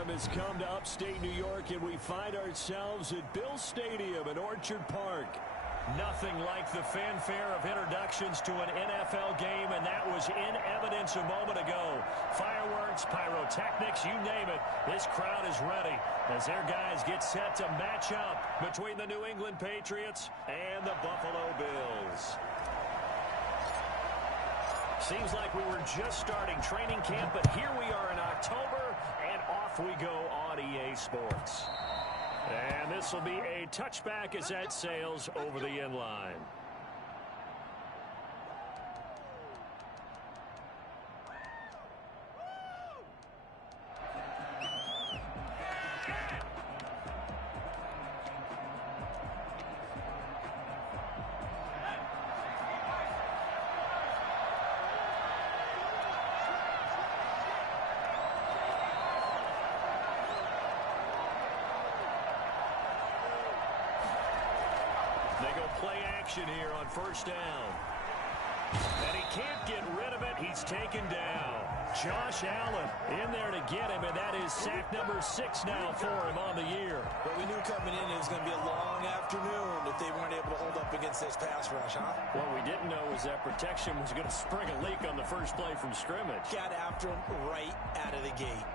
autumn has come to upstate New York, and we find ourselves at Bill Stadium in Orchard Park. Nothing like the fanfare of introductions to an NFL game, and that was in evidence a moment ago. Fireworks, pyrotechnics, you name it. This crowd is ready as their guys get set to match up between the New England Patriots and the Buffalo Bills. Seems like we were just starting training camp, but here we are in October, and off we go on EA Sports. And this will be a touchback as that sails over the end line. Here on first down. And he can't get rid of it. He's taken down. Josh Allen in there to get him, and that is sack number 6 now for him on the year. But we knew coming in it was going to be a long afternoon if they weren't able to hold up against this pass rush, huh? What we didn't know was that protection was going to spring a leak on the first play from scrimmage. Got after him right out of the gate.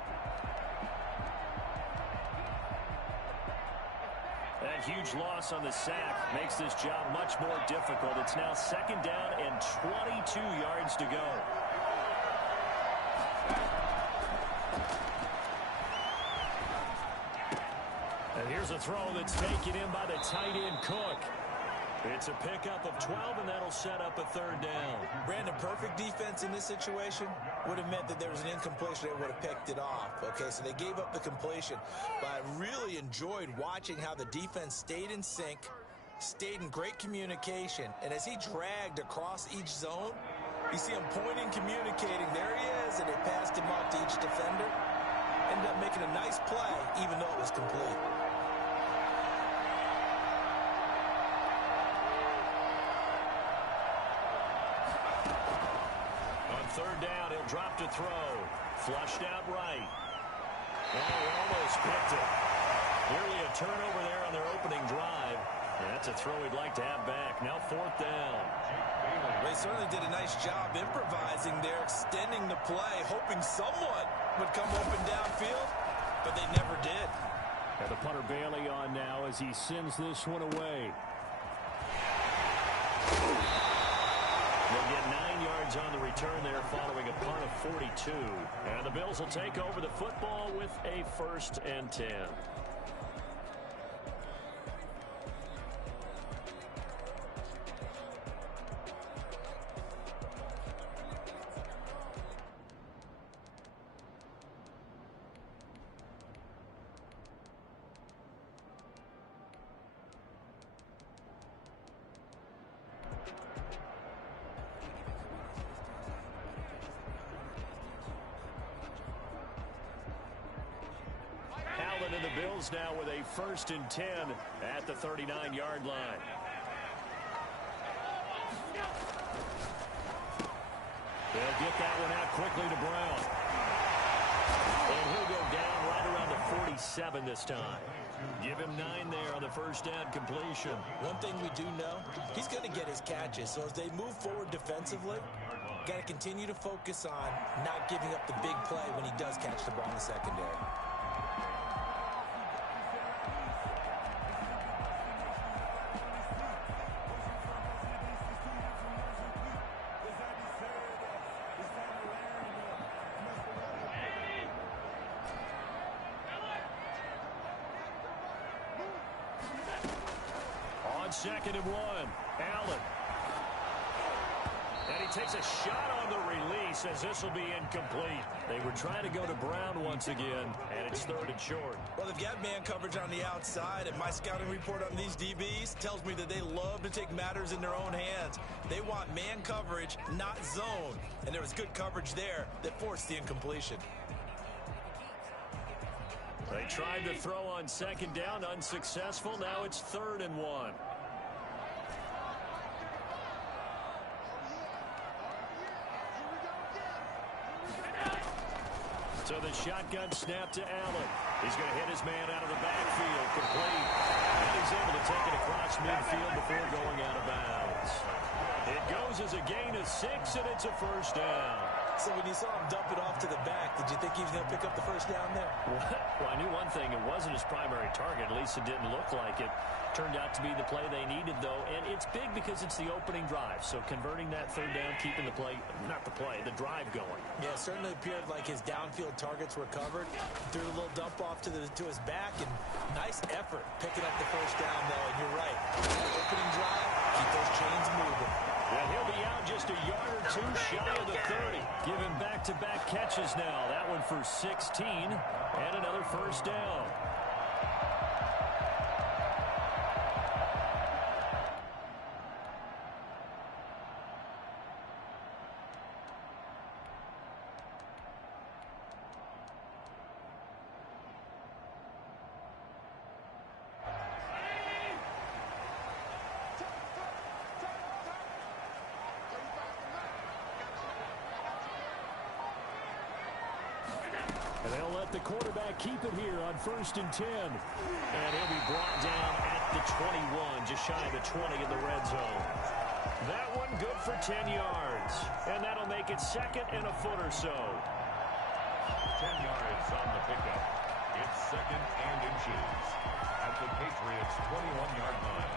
That huge loss on the sack makes this job much more difficult. It's now second down and 22 yards to go. And here's a throw that's taken in by the tight end Cook. It's a pickup of 12, and that'll set up a third down. Brandon, perfect defense in this situation would have meant that there was an incompletion. They would have picked it off. Okay, so they gave up the completion. But I really enjoyed watching how the defense stayed in sync, stayed in great communication. And as he dragged across each zone, you see him pointing, communicating. There he is, and they passed him off to each defender. Ended up making a nice play, even though it was complete. Third down, he'll drop to throw. Flushed out right. Oh, he almost picked it. Nearly a turnover there on their opening drive. And that's a throw he'd like to have back. Now fourth down. They certainly did a nice job improvising there, extending the play, hoping someone would come open downfield, but they never did. And the punter Bailey on now as he sends this one away. They'll get 9 yards on the return there following a punt of 42. And the Bills will take over the football with a 1st and 10. And the Bills now with a 1st and 10 at the 39-yard line. They'll get that one out quickly to Brown. And he'll go down right around the 47 this time. Give him 9 there on the first down completion. One thing we do know, he's going to get his catches. So as they move forward defensively, got to continue to focus on not giving up the big play when he does catch the ball in the secondary. On 2nd and 1, Allen. And he takes a shot on the release as this will be incomplete. They were trying to go to Brown once again, and it's 3rd and short. Well, they've got man coverage on the outside, and my scouting report on these DBs tells me that they love to take matters in their own hands. They want man coverage, not zone. And there was good coverage there that forced the incompletion. They tried to throw on 2nd down, unsuccessful. Now it's 3rd and 1. So the shotgun snap to Allen. He's going to hit his man out of the backfield, complete. And he's able to take it across midfield before going out of bounds. It goes as a gain of 6, and it's a first down. So when you saw him dump it off to the back, did you think he was going to pick up the first down there? Well, I knew one thing. It wasn't his primary target. At least it didn't look like it. Turned out to be the play they needed, though. And it's big because it's the opening drive. So converting that third down, keeping the play, not the play, the drive going. Yeah, it certainly appeared like his downfield targets were covered. Threw a little dump off to his back, and nice effort picking up the first down, though. And you're right. Opening drive, keep those chains moving. And he'll be out just a yard or two shy of the 30. Giving back-to-back catches now. That one for 16 and another first down. And they'll let the quarterback keep it here on 1st and 10. And he'll be brought down at the 21, just shy of the 20 in the red zone. That one good for 10 yards. And that'll make it 2nd and a foot or so. 10 yards on the pickup. It's 2nd and inches at the Patriots' 21-yard line.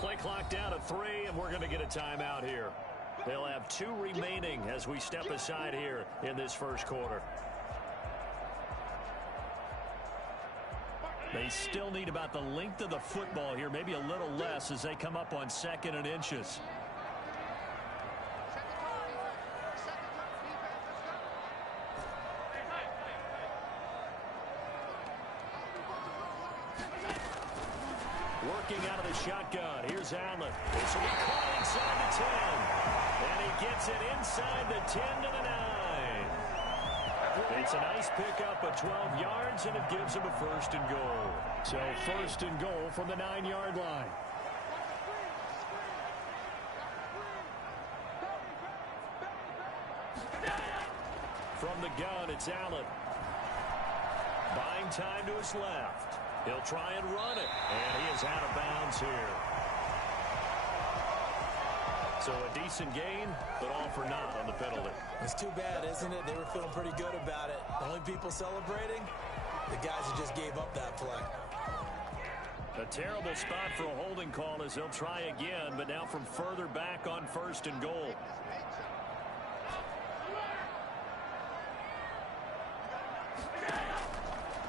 Play clock down to 3, and we're going to get a timeout here. They'll have 2 remaining as we step aside here in this first quarter. They still need about the length of the football here, maybe a little less as they come up on 2nd and inches. Working out of the shotgun. Here's Allen. This will be caught inside the 10. And he gets it inside the 10 to the 9. It's a nice pickup of 12 yards, and it gives him a 1st and goal. So 1st and goal from the 9-yard line. From the gun, it's Allen. Buying time to his left. He'll try and run it, and he is out of bounds here. So a decent gain, but all for naught on the penalty. It's too bad, isn't it? They were feeling pretty good about it. The only people celebrating, the guys who just gave up that play. A terrible spot for a holding call as they'll try again, but now from further back on 1st and goal.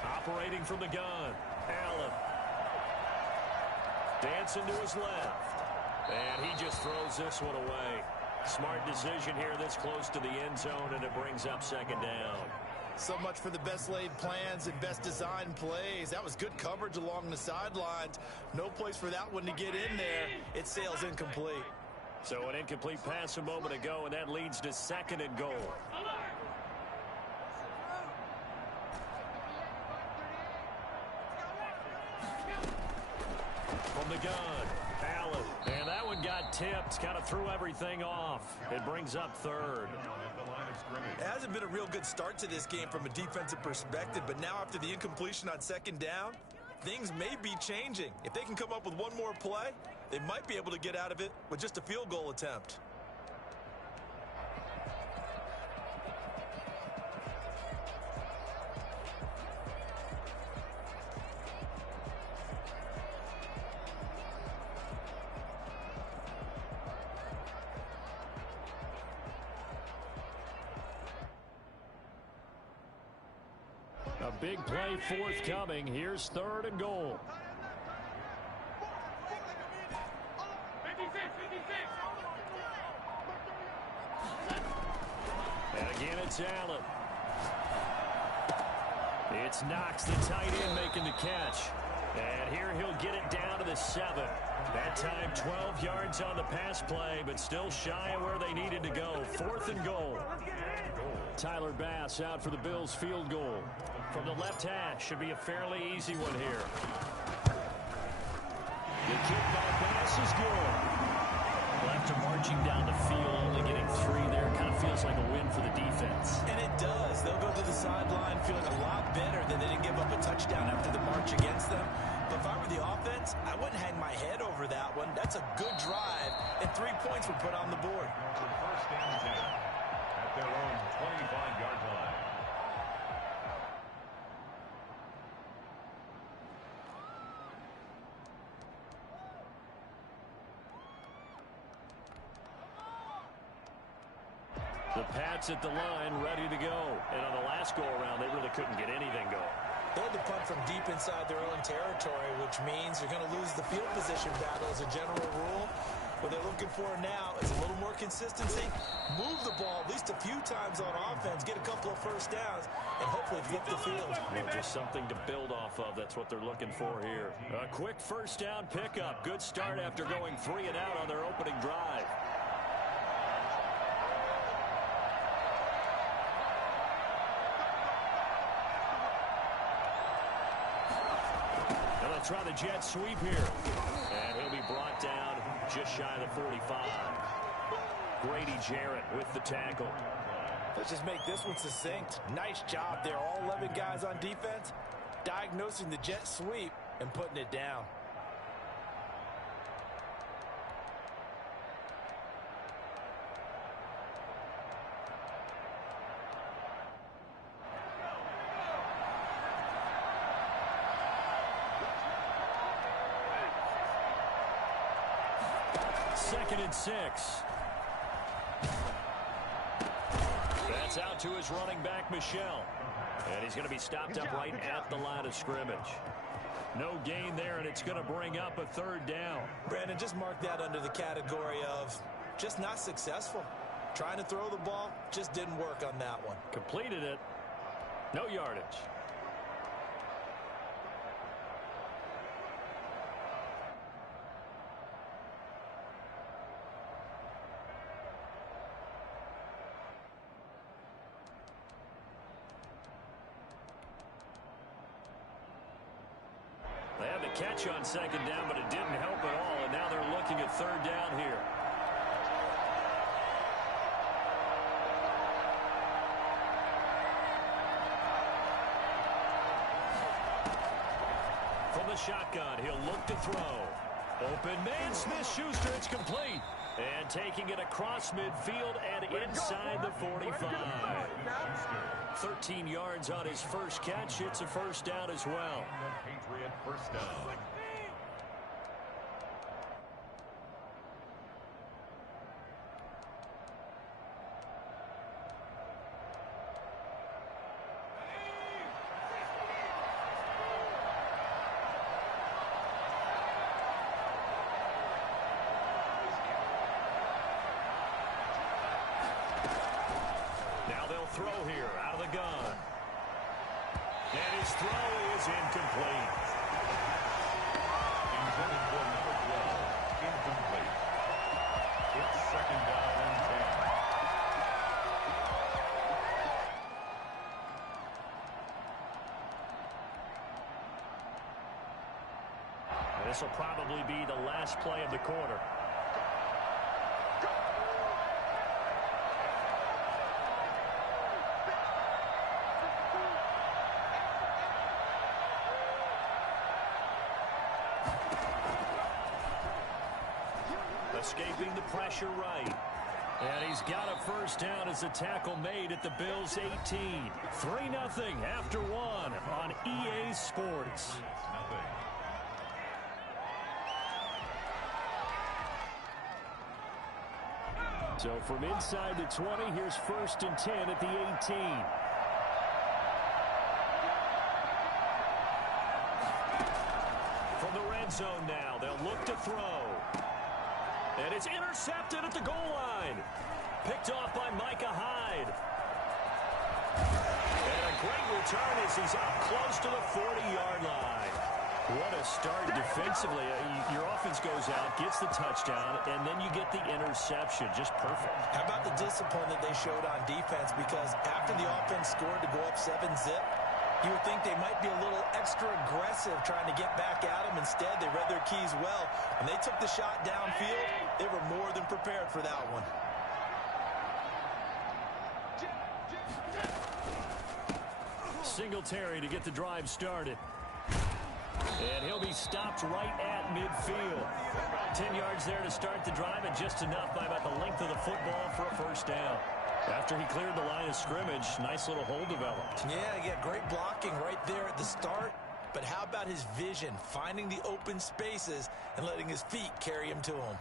Operating from the gun. Allen. Dancing to his left. And he just throws this one away. Smart decision here this close to the end zone, and it brings up 2nd down. So much for the best laid plans and best designed plays. That was good coverage along the sidelines. No place for that one to get in there. It sails incomplete. So an incomplete pass a moment ago, and that leads to 2nd and goal. From the gun, Allen. And that one got tipped, kind of threw everything off. It brings up 3rd. It hasn't been a real good start to this game from a defensive perspective, but now after the incompletion on 2nd down, things may be changing. If they can come up with one more play, they might be able to get out of it with just a field goal attempt. A big play forthcoming. Here's 3rd and goal. And again, it's Allen. It's Knox, the tight end, making the catch. And here he'll get it down to the 7. That time 12 yards on the pass play, but still shy of where they needed to go. 4th and goal. Tyler Bass out for the Bills field goal. From the left hash, should be a fairly easy one here. The kick by Bass is good. Well, after marching down the field, only getting 3 there, kind of feels like a win for the defense. And it does. They'll go to the sideline feeling a lot better that they didn't give up a touchdown after the march against them. But if I were the offense, I wouldn't hang my head over that one. That's a good drive, and 3 points were put on the board. So 1st and 10 at their own 25-yard line. The Pats at the line, ready to go. And on the last go-around, they really couldn't get anything going. They had to punt from deep inside their own territory, which means you're going to lose the field position battle as a general rule. What they're looking for now is a little more consistency. Move the ball at least a few times on offense, get a couple of first downs, and hopefully flip the field. Well, just something to build off of. That's what they're looking for here. A quick first down pickup. Good start after going 3 and out on their opening drive. Try the jet sweep here. And he'll be brought down just shy of the 45. Grady Jarrett with the tackle. Let's just make this one succinct. Nice job there. All 11 guys on defense diagnosing the jet sweep and putting it down. Second and 6. That's out to his running back, Michel. And he's going to be stopped up right at the line of scrimmage. No gain there, and it's going to bring up a 3rd down. Brandon, just mark that under the category of just not successful. Trying to throw the ball, just didn't work on that one. Completed it. No yardage. They had the catch on 2nd down, but it didn't help at all, and now they're looking at 3rd down here. From the shotgun, he'll look to throw. Open man, Smith-Schuster, it's complete. And taking it across midfield and inside the 45. 13 yards on his first catch. It's a 1st down as well. Patriot 1st down. Throw here out of the gun. And his throw is incomplete. Intended for number 12. Incomplete. It's 2nd down and 10. This will probably be the last play of the quarter. Escaping the pressure right. And he's got a 1st down as a tackle made at the Bills' 18. 3-0 after 1 on EA Sports. So from inside the 20, here's 1st and 10 at the 18. From the red zone now, they'll look to throw. And it's intercepted at the goal line. Picked off by Micah Hyde. And a great return as he's up close to the 40-yard line. What a start defensively. Your offense goes out, gets the touchdown, and then you get the interception. Just perfect. How about the discipline that they showed on defense? Because after the offense scored to go up 7-zip, you would think they might be a little extra aggressive trying to get back at them. Instead, they read their keys well. When they took the shot downfield, they were more than prepared for that one. Singletary to get the drive started. And he'll be stopped right at midfield. 10 yards there to start the drive, and just enough by about the length of the football for a first down. After he cleared the line of scrimmage, nice little hole developed. Yeah, great blocking right there at the start. But how about his vision, finding the open spaces and letting his feet carry him to him?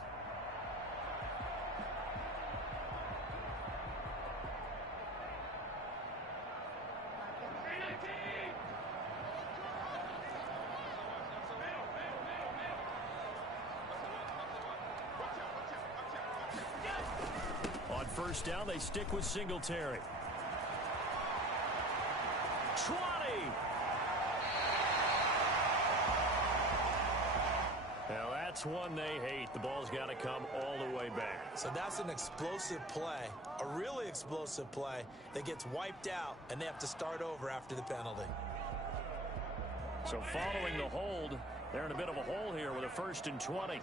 First down, they stick with Singletary. 20. Now that's one they hate. The ball's got to come all the way back. So that's an explosive play, a really explosive play that gets wiped out, and they have to start over after the penalty. So following the hold, they're in a bit of a hole here with a 1st and 20.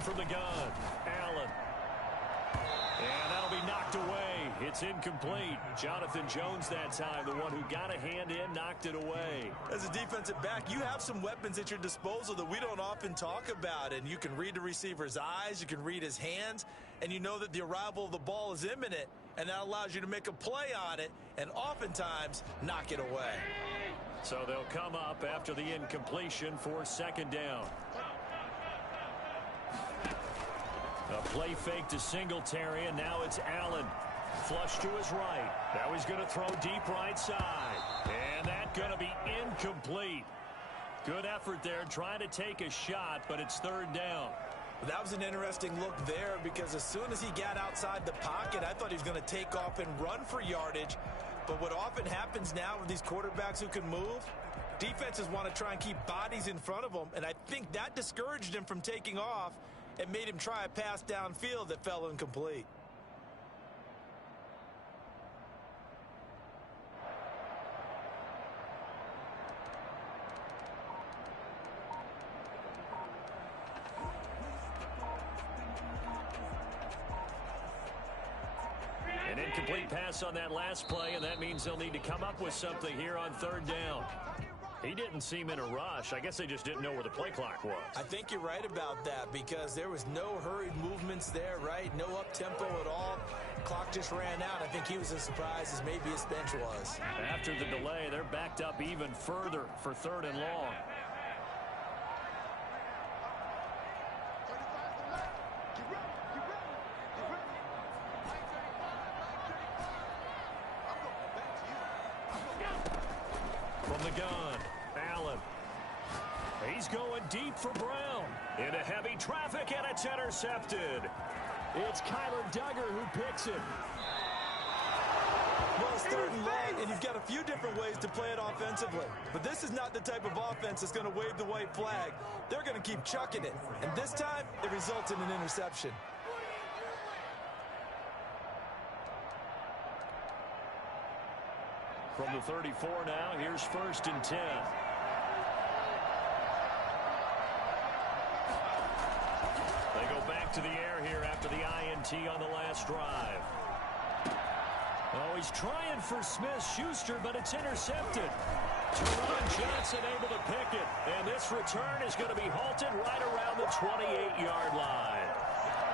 From the gun, Allen. And that'll be knocked away. It's incomplete. Jonathan Jones that time, the one who got a hand in, knocked it away. As a defensive back, you have some weapons at your disposal that we don't often talk about. And you can read the receiver's eyes, you can read his hands, and you know that the arrival of the ball is imminent. And that allows you to make a play on it and oftentimes knock it away. So they'll come up after the incompletion for 2nd down. A play fake to Singletary, and now it's Allen. Flush to his right. Now he's going to throw deep right side. And that's going to be incomplete. Good effort there trying to take a shot, but it's 3rd down. That was an interesting look there because as soon as he got outside the pocket, I thought he was going to take off and run for yardage. But what often happens now with these quarterbacks who can move, defenses want to try and keep bodies in front of them, and I think that discouraged him from taking off. It made him try a pass downfield that fell incomplete. An incomplete pass on that last play, and that means they'll need to come up with something here on 3rd down. He didn't seem in a rush. I guess they just didn't know where the play clock was. I think you're right about that because there was no hurried movements there, right? No up-tempo at all. Clock just ran out. I think he was as surprised as maybe his bench was. After the delay, they're backed up even further for 3rd and long. From the gun, Allen. He's going deep for Brown. Into heavy traffic, and it's intercepted. It's Kyler Duggar who picks it. Well, it's 3rd and long, and you've got a few different ways to play it offensively. But this is not the type of offense that's going to wave the white flag. They're going to keep chucking it. And this time, it results in an interception. From the 34 now, here's 1st and 10. They go back to the air here after the INT on the last drive. Oh, he's trying for Smith-Schuster, but it's intercepted. Teron Johnson able to pick it. And this return is going to be halted right around the 28-yard line.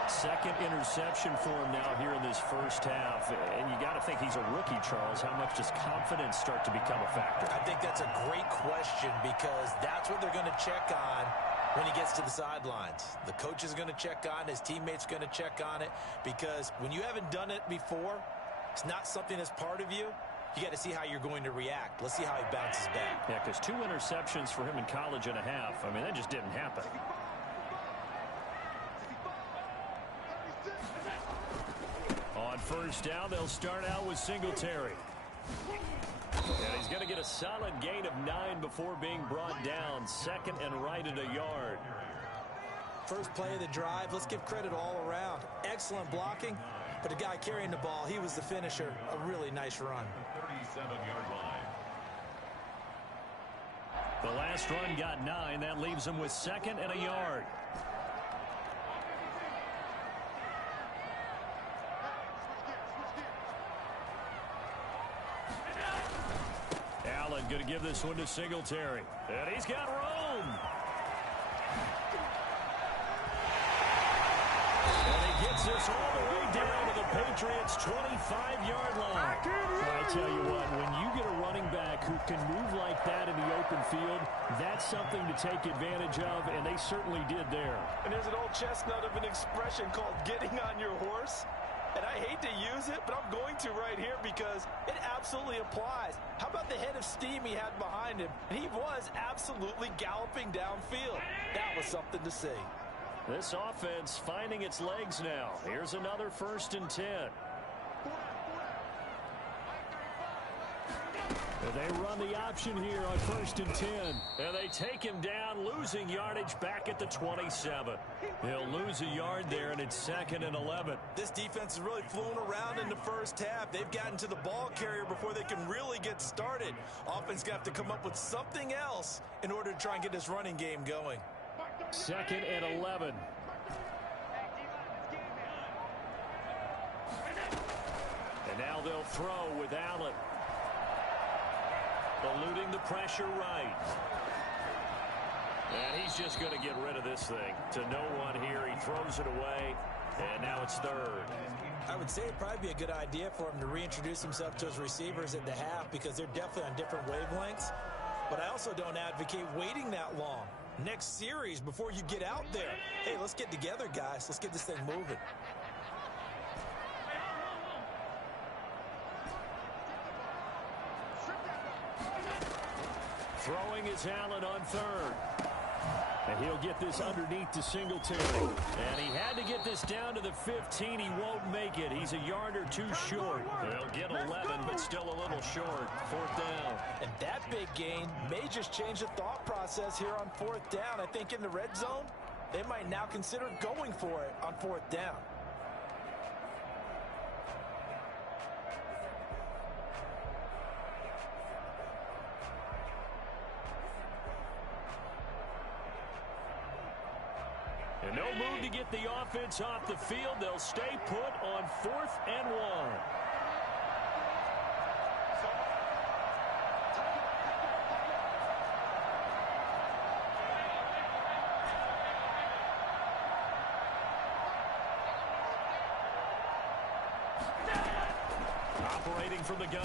2nd interception for him now here in this first half. And you got to think he's a rookie, Charles. How much does confidence start to become a factor? I think that's a great question because that's what they're going to check on when he gets to the sidelines. The coach is going to check on, his teammates going to check on it because when you haven't done it before, it's not something that's part of you. you got to see how you're going to react. Let's see how he bounces back. Yeah, because 2 interceptions for him in college and a half. I mean, that just didn't happen. On first down, they'll start out with Singletary. And he's going to get a solid gain of 9 before being brought down. Second and right at a yard. First play of the drive, let's give credit all around. Excellent blocking, but the guy carrying the ball, he was the finisher. A really nice run. 37-yard line. The last run got 9. That leaves him with second and a yard. Allen going to give this one to Singletary. And he's got room. And he gets this all the way down to the Patriots' 25-yard line. I tell you what, when you get a running back who can move like that in the open field, that's something to take advantage of, and they certainly did there. And there's an old chestnut of an expression called getting on your horse. And I hate to use it, but I'm going to right here because it absolutely applies. How about the head of steam he had behind him? He was absolutely galloping downfield. That was something to see. This offense finding its legs now. Here's another 1st and 10. And they run the option here on 1st and 10. And they take him down, losing yardage back at the 27. They'll lose a yard there, and it's 2nd and 11. This defense is really fooling around in the first half. They've gotten to the ball carrier before they can really get started. Offense got to come up with something else in order to try and get this running game going. 2nd and 11. And now they'll throw with Allen. Eluding the pressure right. And he's just going to get rid of this thing. To no one here. He throws it away. And now it's 3rd. I would say it'd probably be a good idea for him to reintroduce himself to his receivers at the half because they're definitely on different wavelengths. But I also don't advocate waiting that long. Next series before you get out there. Hey, let's get together, guys. Let's get this thing moving. Throwing is Allen on 3rd. And he'll get this underneath to Singletary. And he had to get this down to the 15. He won't make it. He's a yard or 2 short. They'll get 11, but still a little short. 4th down. And that big gain may just change the thought process here on 4th down. I think in the red zone, they might now consider going for it on 4th down. And no move to get the offense off the field. They'll stay put on 4th and 1. Operating from the gun.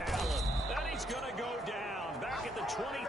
Allen. And he's going to go down. Back at the 20.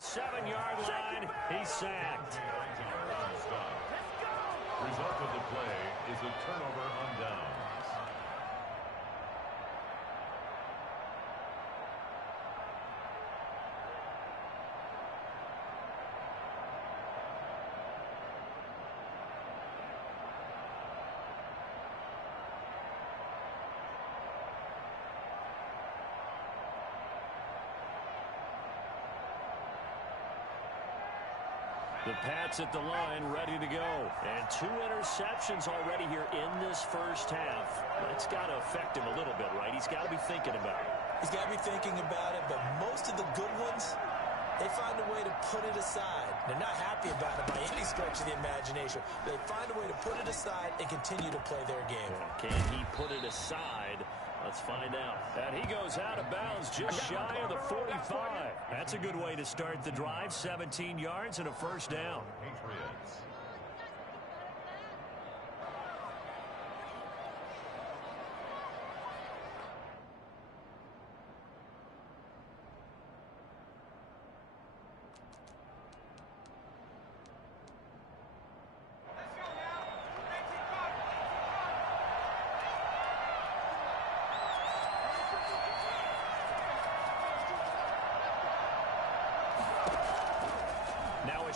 Seven-yard line. He's sacked. Result of the play is a turnover on downs. The Pats at the line, ready to go. And 2 interceptions already here in this first half. That's got to affect him a little bit, right? He's got to be thinking about it. He's got to be thinking about it, but most of the good ones they find a way to put it aside. They're not happy about it by any stretch of the imagination. They find a way to put it aside and continue to play their game. Can he put it aside? Let's find out. And he goes out of bounds just shy of the 45. That's a good way to start the drive. 17 yards and a first down. Patriots.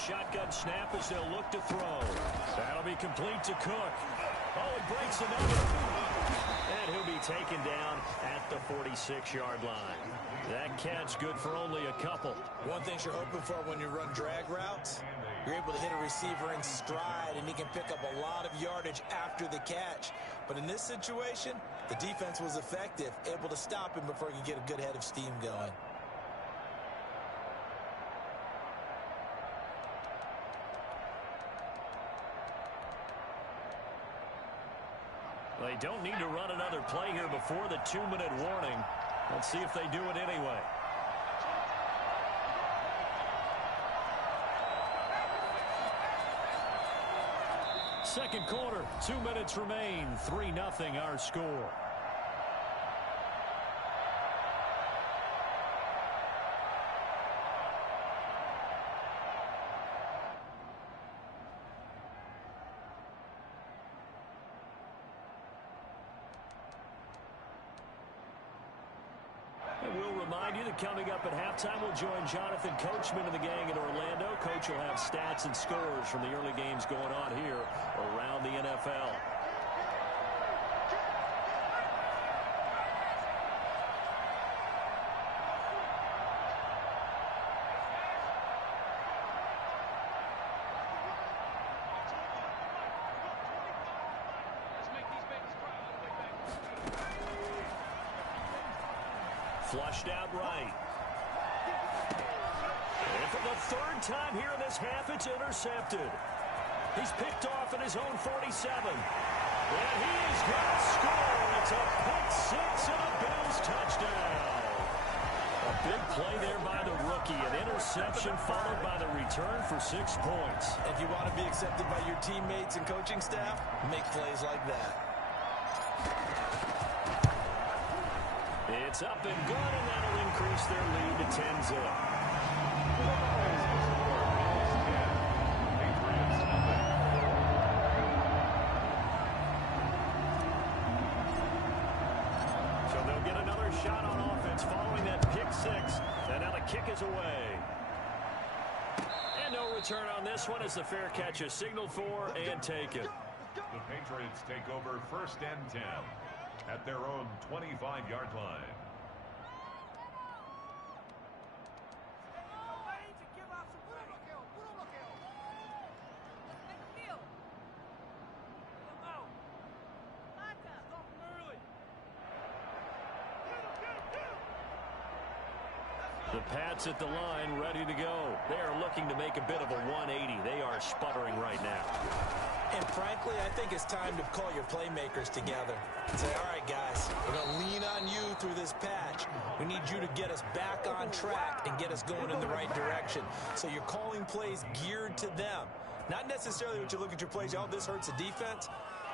Shotgun snap as they'll look to throw. That'll be complete to Cook. Oh, he breaks another. And he'll be taken down at the 46-yard line. That catch good for only a couple. One thing you're hoping for when you run drag routes, you're able to hit a receiver in stride, and he can pick up a lot of yardage after the catch. But in this situation, the defense was effective, able to stop him before he could get a good head of steam going. They don't need to run another play here before the 2-minute warning. Let's see if they do it anyway. Second quarter, 2 minutes remain. 3-0 our score. Coming up at halftime, we'll join Jonathan Coachman and the gang in Orlando. Coach will have stats and scores from the early games going on here around the NFL. Flushed out right. And for the third time here in this half, it's intercepted. He's picked off at his own 47. And he's going to score. It's a pick six and a Bills touchdown. A big play there by the rookie. An interception followed by the return for 6 points. If you want to be accepted by your teammates and coaching staff, make plays like that. It's up and good, and that'll increase their lead to 10-0. So they'll get another shot on offense following that pick six, and now the kick is away. And no return on this one as the fair catch is signaled for and taken. The Patriots take over 1st and 10 at their own 25-yard line. The Pats at the line, ready to go. They are looking to make a bit of a 180. They are sputtering right now. And frankly, I think it's time to call your playmakers together and say, all right, guys, we're going to lean on you through this patch. We need you to get us back on track and get us going in the right direction. So you're calling plays geared to them. Not necessarily what you look at your plays, oh, this hurts the defense.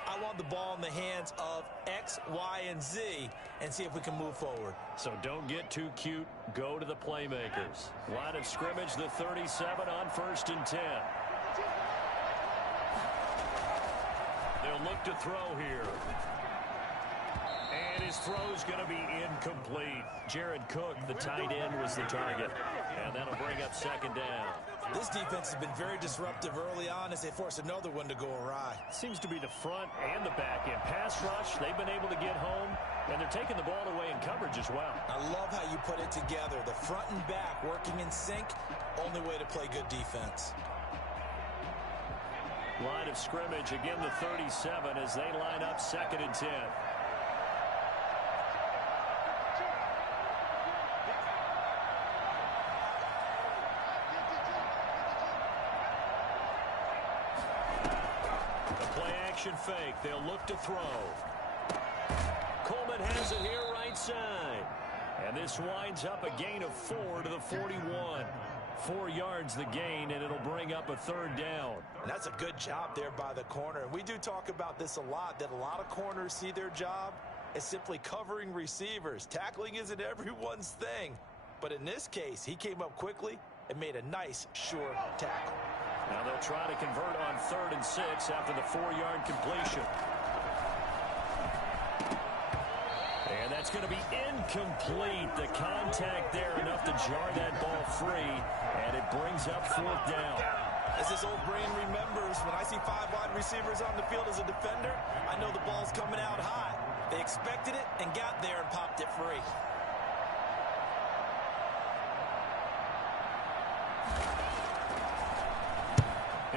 I want the ball in the hands of X, Y, and Z and see if we can move forward. So don't get too cute. Go to the playmakers. Line of scrimmage, the 37 on 1st and 10. They'll look to throw here. And his throw's going to be incomplete. Jared Cook, the tight end, was the target. And that'll bring up 2nd down. This defense has been very disruptive early on as they force another one to go awry. Seems to be the front and the back end. Pass rush, they've been able to get home, and they're taking the ball away in coverage as well. I love how you put it together. The front and back working in sync, only way to play good defense. Line of scrimmage, again the 37 as they line up 2nd and 10. Play-action fake. They'll look to throw. Coleman has it here right side. And this winds up a gain of 4 to the 41. 4 yards the gain, and it'll bring up a third down. And that's a good job there by the corner. And we do talk about this a lot, that a lot of corners see their job as simply covering receivers. Tackling isn't everyone's thing. But in this case, he came up quickly and made a nice, sure tackle. Now they'll try to convert on 3rd and 6 after the 4-yard completion. And that's going to be incomplete. The contact there enough to jar that ball free, and it brings up 4th down. As this old brain remembers, when I see 5 wide receivers on the field as a defender, I know the ball's coming out high. They expected it and got there and popped it free.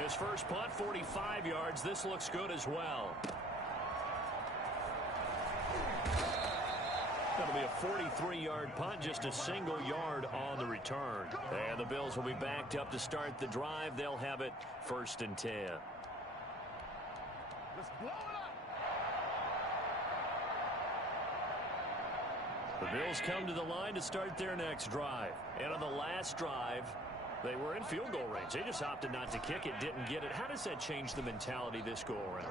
His first punt, 45 yards. This looks good as well. That'll be a 43-yard punt, just a single yard on the return. And the Bills will be backed up to start the drive. They'll have it 1st and 10. Let's blow it up. The Bills come to the line to start their next drive. And on the last drive, they were in field goal range. They just opted not to kick it, didn't get it. How does that change the mentality this go-around?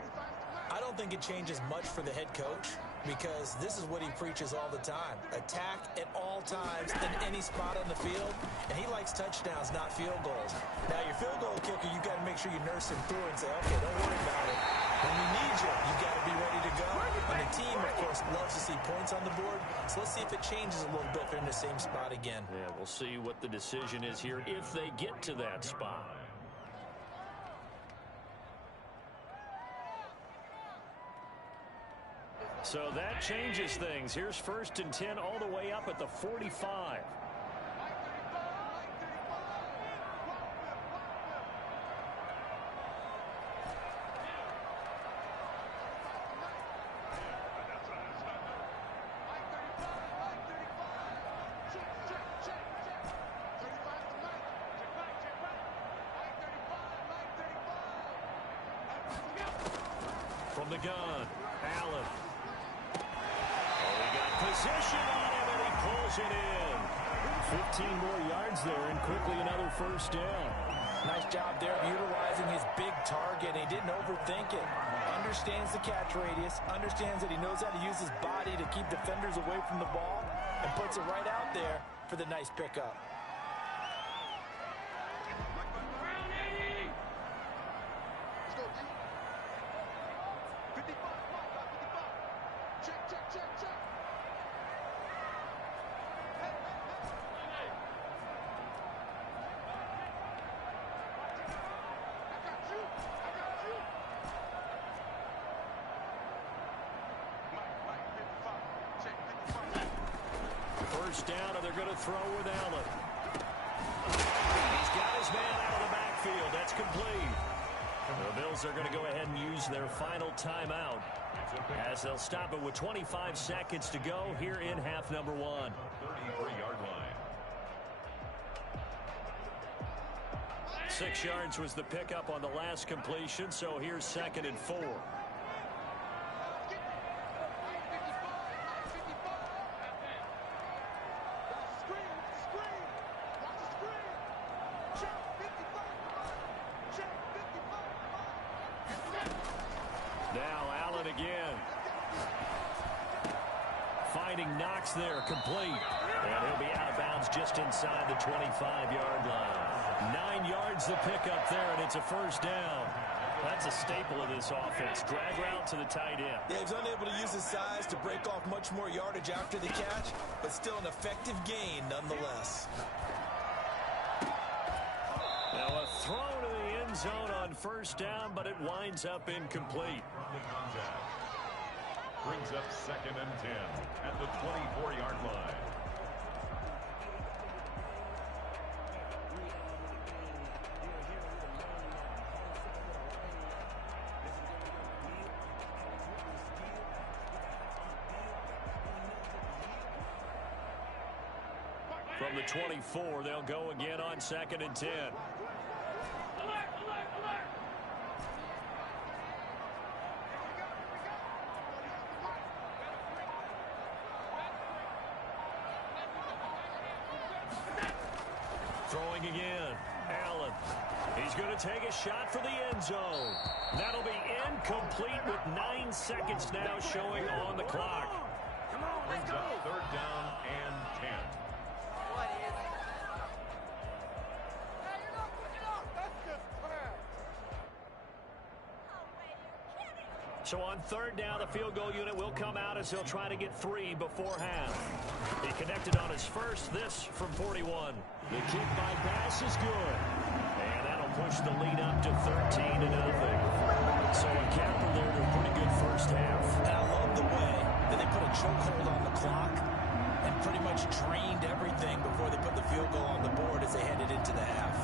I don't think it changes much for the head coach, because this is what he preaches all the time. Attack at all times in any spot on the field, and he likes touchdowns, not field goals. Now, your field goal kicker, you got to make sure you nurse him through and say, okay, don't worry about it. When we need you, you got to be ready to go. And the team, of course, loves to see points on the board, so let's see if it changes a little bit if they're in the same spot again. Yeah, we'll see what the decision is here if they get to that spot. So that changes things. Here's 1st and 10 all the way up at the 45. From the gun, Allen. Position on him, and he pulls it in. 15 more yards there, and quickly another 1st down. Nice job there of utilizing his big target. He didn't overthink it. Understands the catch radius, understands that he knows how to use his body to keep defenders away from the ball, and puts it right out there for the nice pickup. First down, and they're going to throw with Allen. He's got his man out of the backfield. That's complete. The Bills are going to go ahead and use their final timeout as they'll stop it with 25 seconds to go here in half number 1. 33-yard line. 6 yards was the pickup on the last completion, so here's 2nd and 4. Now Allen again. Finding Knox there, complete. And he'll be out of bounds just inside the 25-yard line. 9 yards the pickup there, and it's a 1st down. That's a staple of this offense. Drag route to the tight end. Yeah, he's unable to use his size to break off much more yardage after the catch, but still an effective gain nonetheless. Now a throw to the end zone on 1st down, but it winds up incomplete. Brings up 2nd and 10 at the 24-yard line. From the 24, they'll go again on 2nd and 10. Throwing again. Allen. He's going to take a shot for the end zone. That'll be incomplete with 9 seconds now showing on the clock. Brings up third down and 10. So on third down, the field goal unit will come out as he'll try to get 3 before half. He connected on his first, this from 41. The kick by pass is good. And that'll push the lead up to 13-0. So a capper there to a pretty good first half. And I love the way that they put a chokehold on the clock and pretty much drained everything before they put the field goal on the board as they headed into the half.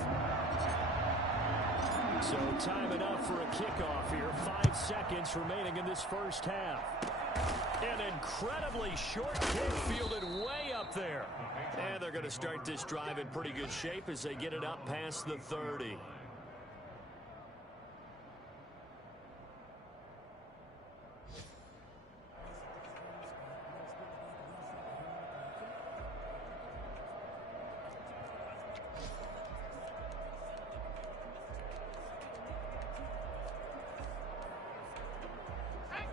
So time enough for a kickoff here. 5 seconds remaining in this first half. An incredibly short kick fielded way up there. And they're going to start this drive in pretty good shape as they get it up past the 30.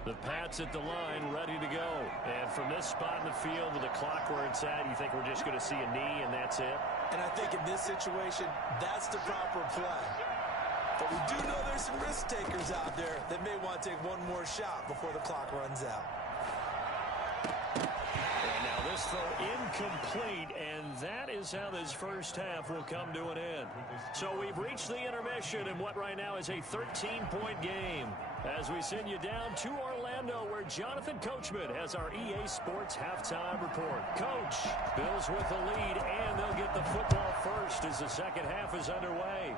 The Pats at the line, ready to go. And from this spot in the field with the clock where it's at, you think we're just going to see a knee and that's it? And I think in this situation, that's the proper play. But we do know there's some risk takers out there that may want to take one more shot before the clock runs out. And now this throw incomplete, and that is how this first half will come to an end. So we've reached the intermission in what right now is a 13-point game. As we send you down to Orlando, where Jonathan Coachman has our EA Sports halftime report. Coach, Bills with the lead, and they'll get the football first as the second half is underway.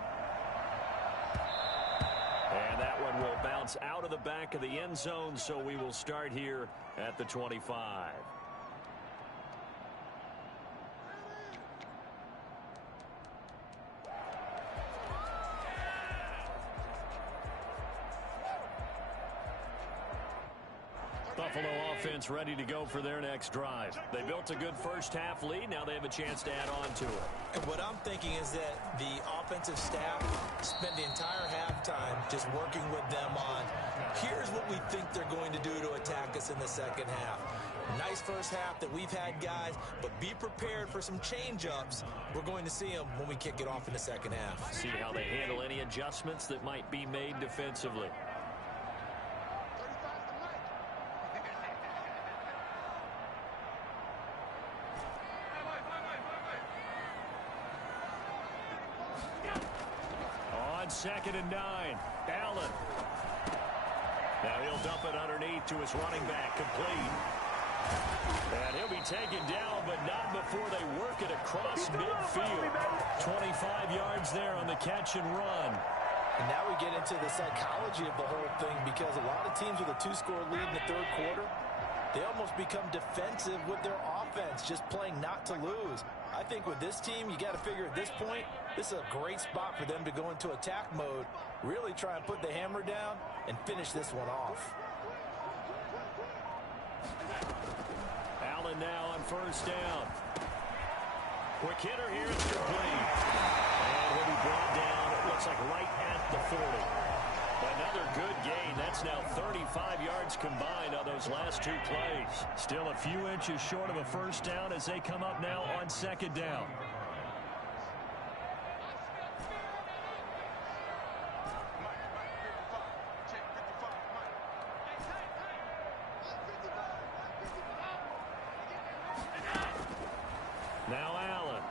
And that one will bounce out of the back of the end zone, so we will start here at the 25. Buffalo offense ready to go for their next drive. They built a good first half lead. Now they have a chance to add on to it. And what I'm thinking is that the offensive staff spent the entire halftime just working with them on, here's what we think they're going to do to attack us in the second half. Nice first half that we've had, guys, but be prepared for some change-ups. We're going to see them when we kick it off in the second half. See how they handle any adjustments that might be made defensively. Second and 9. Allen. Now he'll dump it underneath to his running back. Complete. And he'll be taken down, but not before they work it across midfield. 25 yards there on the catch and run. And now we get into the psychology of the whole thing, because a lot of teams with a 2-score lead in the third quarter, they almost become defensive with their offense, just playing not to lose. I think with this team, you got to figure at this point, this is a great spot for them to go into attack mode, really try and put the hammer down and finish this one off. Allen now on first down. Quick hitter here, it's complete. And he'll be brought down, it looks like right at the 40. Another good gain. That's now 35 yards combined on those last 2 plays. Still a few inches short of a first down as they come up now on second down. Now Allen.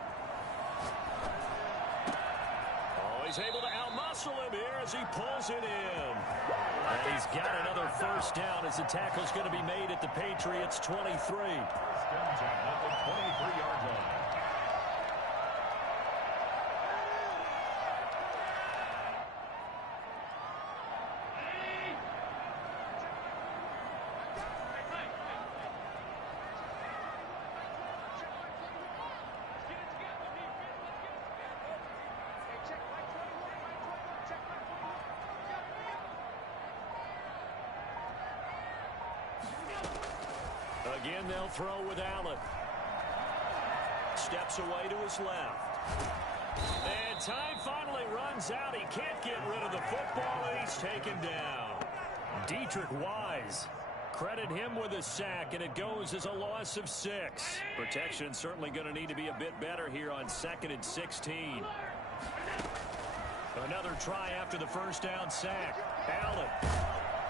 Oh, he's able to outmuscle him here as he pulls it in. And he's got another first down as the tackle's going to be made at the Patriots' 23. Stems at the 23-yard line. Again, they'll throw with Allen. Steps away to his left. And time finally runs out. He can't get rid of the football, and he's taken down. Deatrich Wise. Credit him with a sack, and it goes as a loss of 6. Protection certainly going to need to be a bit better here on 2nd and 16. Another try after the first down sack. Allen.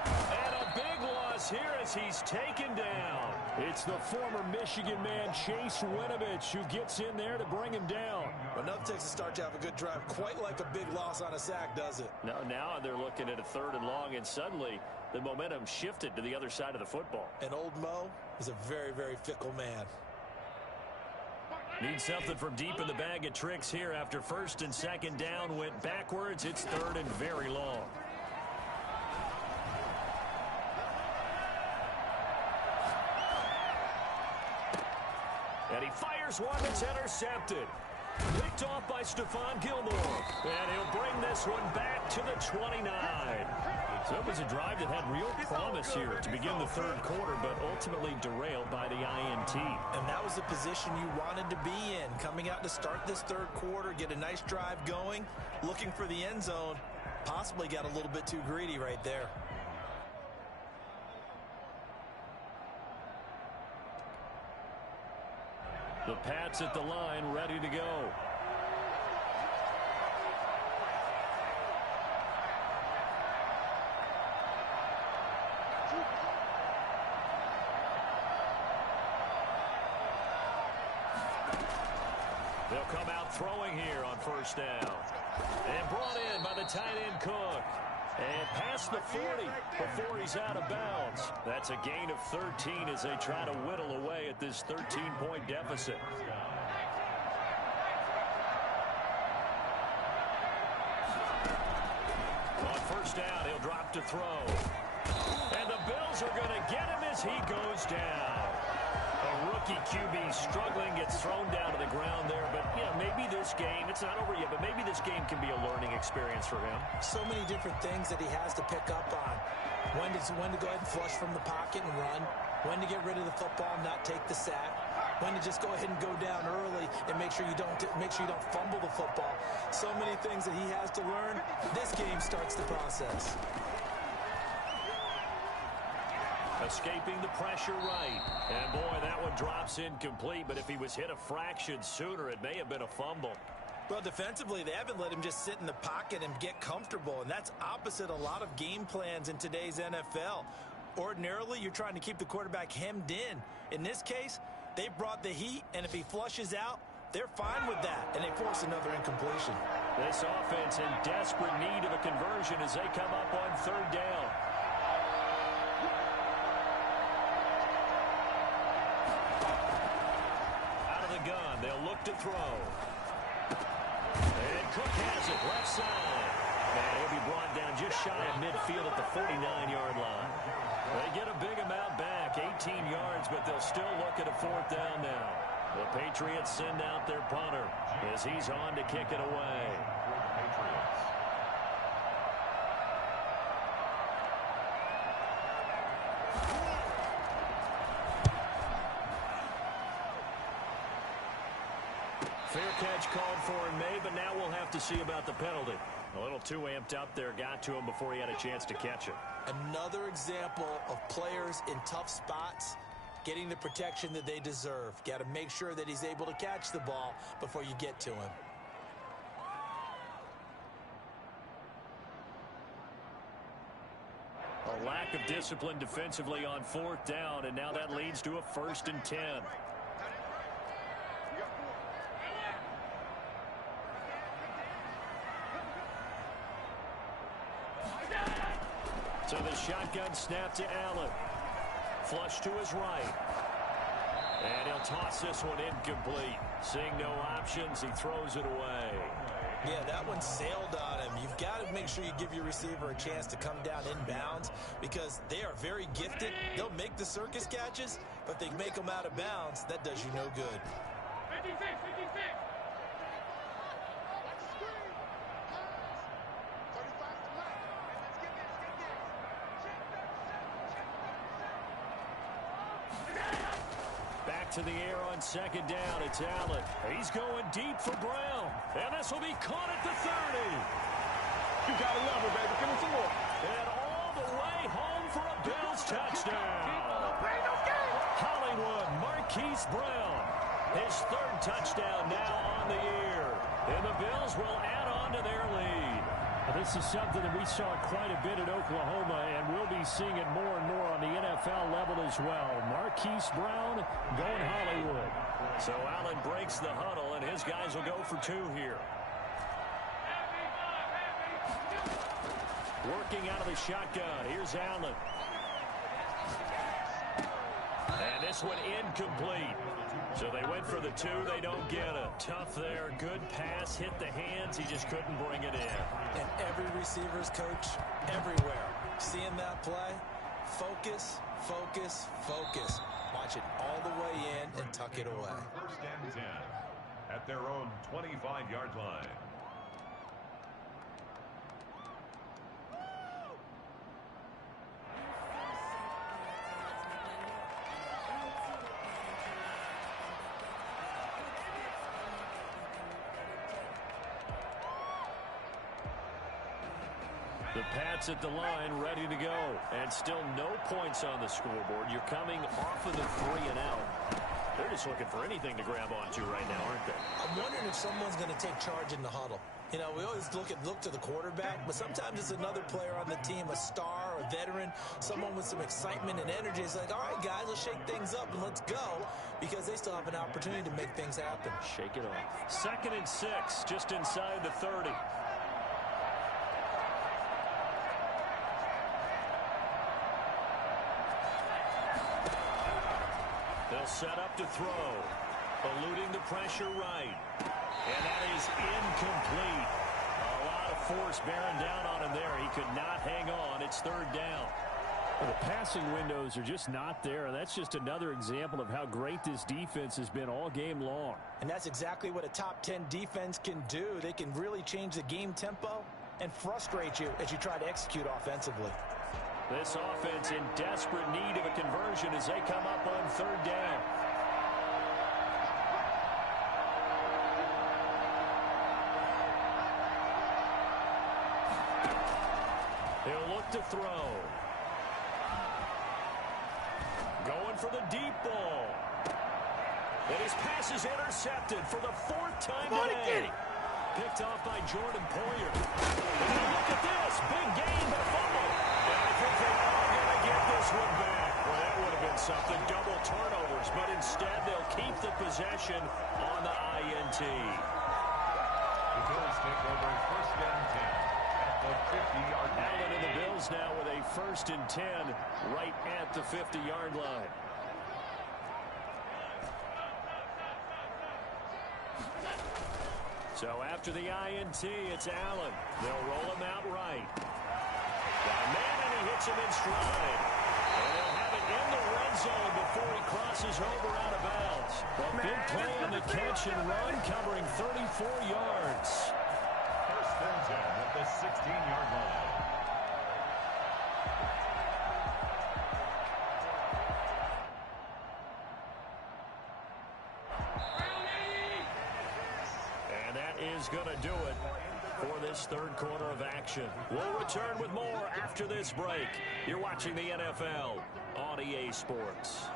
And a big loss here as he's taken down. It's the former Michigan man, Chase Winovich, who gets in there to bring him down. Enough takes to start to have a good drive. Quite like a big loss on a sack, does it? Now they're looking at a 3rd and long, and suddenly the momentum shifted to the other side of the football. And old Mo is a very, very fickle man. Need something from deep in the bag of tricks here after 1st and 2nd down went backwards. It's 3rd and very long. And he fires one that's intercepted. Picked off by Stephon Gilmore. And he'll bring this one back to the 29. So it was a drive that had real promise here to begin the 3rd quarter, but ultimately derailed by the INT. And that was the position you wanted to be in. Coming out to start this 3rd quarter, get a nice drive going, looking for the end zone. Possibly got a little bit too greedy right there. The Pats at the line, ready to go. They'll come out throwing here on 1st down. And brought in by the tight end Cook. And past the 40 before he's out of bounds. That's a gain of 13 as they try to whittle away at this 13-point deficit. On 1st down, he'll drop to throw. And the Bills are going to get him as he goes down. A rookie QB struggling, gets thrown down to the ground there. But, yeah, maybe this game, it's not over yet, but maybe this game can be a learning experience for him. So many different things that he has to pick up on. When to go ahead and flush from the pocket and run. When to get rid of the football and not take the sack. When to just go ahead and go down early and make sure you don't fumble the football. So many things that he has to learn. This game starts the process. Escaping the pressure right. And, boy, that one drops incomplete. But if he was hit a fraction sooner, it may have been a fumble. Well, defensively, they haven't let him just sit in the pocket and get comfortable. And that's opposite a lot of game plans in today's NFL. Ordinarily, you're trying to keep the quarterback hemmed in. In this case, they brought the heat, and if he flushes out, they're fine with that. And they force another incompletion. This offense in desperate need of a conversion as they come up on 3rd down. Gun. They'll look to throw. And Cook has it left side. And he'll be brought down just shy of midfield at the 49-yard line. They get a big amount back, 18 yards, but they'll still look at a 4th down now. The Patriots send out their punter as he's on to kick it away. Fair catch called for in May, but now we'll have to see about the penalty. A little too amped up there, got to him before he had a chance to catch it. Another example of players in tough spots getting the protection that they deserve. Got to make sure that he's able to catch the ball before you get to him. A lack of discipline defensively on 4th down, and now that leads to a 1st and 10. So the shotgun snap to Allen. Flush to his right. And he'll toss this one incomplete. Seeing no options, he throws it away. Yeah, that one sailed on him. You've got to make sure you give your receiver a chance to come down inbounds because they are very gifted. They'll make the circus catches, but they make them out of bounds. That does you no good. 56, 56. to the air on second down. It's Allen. He's going deep for Brown. And this will be caught at the 30. You gotta love it, baby. Give me some more. And all the way home for a Bills touchdown. Hollywood Marquise Brown. His third touchdown now on the year. And the Bills will add on to their lead. This is something that we saw quite a bit at Oklahoma, and we'll be seeing it more and more on the NFL level as well. Marquise Brown going Hollywood. So Allen breaks the huddle, and his guys will go for two here. Working out of the shotgun. Here's Allen. And this one incomplete. So they went for the two. They don't get it. Tough there. Good pass. Hit the hands. He just couldn't bring it in. And every receiver's coach everywhere. Seeing that play, focus, focus, focus. Watch it all the way in and tuck it away. First and 10 at their own 25-yard line. The Pats at the line, ready to go. And still no points on the scoreboard. You're coming off of the 3 and out. They're just looking for anything to grab onto right now, aren't they? I'm wondering if someone's going to take charge in the huddle. You know, we always look to the quarterback, but sometimes it's another player on the team, a star, a veteran, someone with some excitement and energy. It's like, all right, guys, let's shake things up and let's go, because they still have an opportunity to make things happen. Shake it off. 2nd and 6, just inside the 30. They'll set up to throw. Eluding the pressure right. And that is incomplete. A lot of force bearing down on him there. He could not hang on. It's 3rd down. Well, the passing windows are just not there. That's just another example of how great this defense has been all game long. And that's exactly what a top 10 defense can do. They can really change the game tempo and frustrate you as you try to execute offensively. This offense in desperate need of a conversion as they come up on 3rd down. He'll look to throw. Going for the deep ball. And his pass is intercepted for the 4th time today. Picked off by Jordan Poyer. And look at this. Big gain, but a fumble. And I think they are going to get this one back. Well, that would have been something. Double turnovers. But instead, they'll keep the possession on the INT. The Bills take over 1st and 10 at the 50-yard line. Allen and the Bills now with a 1st and 10 right at the 50-yard line. So after the INT, it's Allen. They'll roll him out right. Got a man, and he hits him in stride. And they'll have it in the red zone before he crosses over out of bounds. A big play on the catch and run, covering 34 yards. 1st and 10 at the 16-yard line. Is going to do it for this 3rd quarter of action. We'll return with more after this break. You're watching the NFL on EA Sports.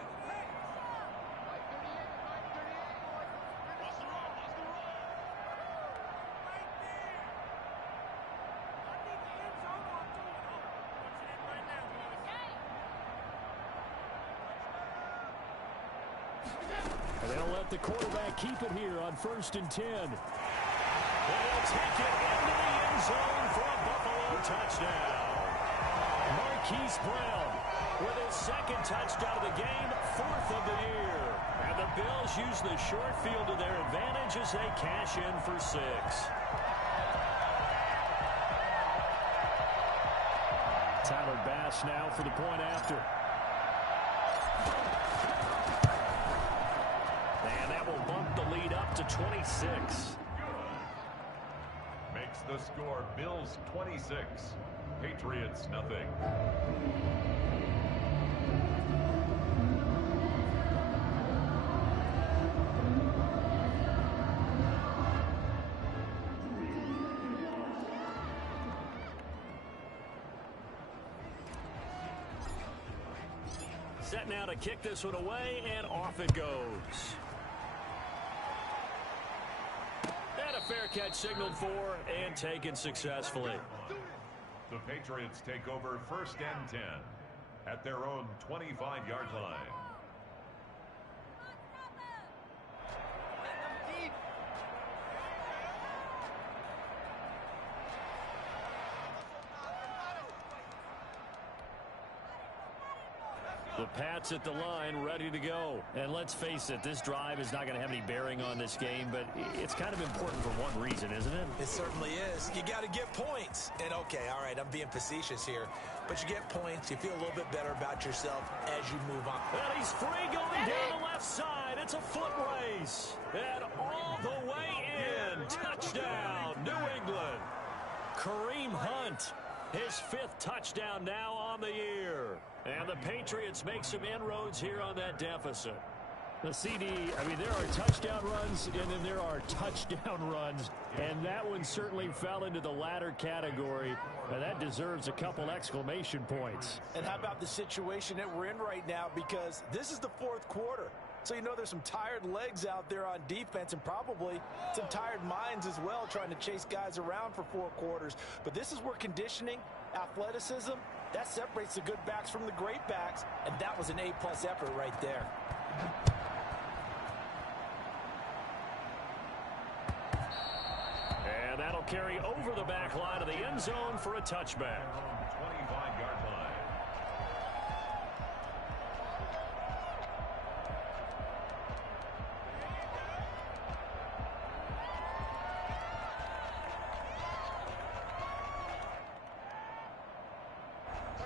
And they'll let the quarterback keep it here on 1st and 10. They'll take it into the end zone for a Buffalo touchdown. Marquise Brown with his 2nd touchdown of the game, 4th of the year. And the Bills use the short field to their advantage as they cash in for 6. Tyler Bass now for the point after. And that will bump the lead up to 26. Makes the score Bills 26, Patriots nothing. Set now to kick this one away, and off it goes. And a fair catch signaled for and taken successfully. The Patriots take over 1st and 10 at their own 25-yard line. The Pats at the line, ready to go. And let's face it, this drive is not going to have any bearing on this game, but it's kind of important for one reason, isn't it? It certainly is. You got to get points. And, okay, all right, I'm being facetious here. But you get points. You feel a little bit better about yourself as you move on. And he's free going down the left side. It's a foot race. And all the way in. Touchdown, New England. Kareem Hunt, his 5th touchdown now on the year. And the Patriots make some inroads here on that deficit. The CD, I mean, there are touchdown runs, and then there are touchdown runs. And that one certainly fell into the latter category. And that deserves a couple exclamation points. And how about the situation that we're in right now? Because this is the 4th quarter. So you know there's some tired legs out there on defense and probably some tired minds as well trying to chase guys around for 4 quarters. But this is where conditioning, athleticism, that separates the good backs from the great backs. And that was an A+ effort right there. And that'll carry over the back line of the end zone for a touchback. 25-yard line.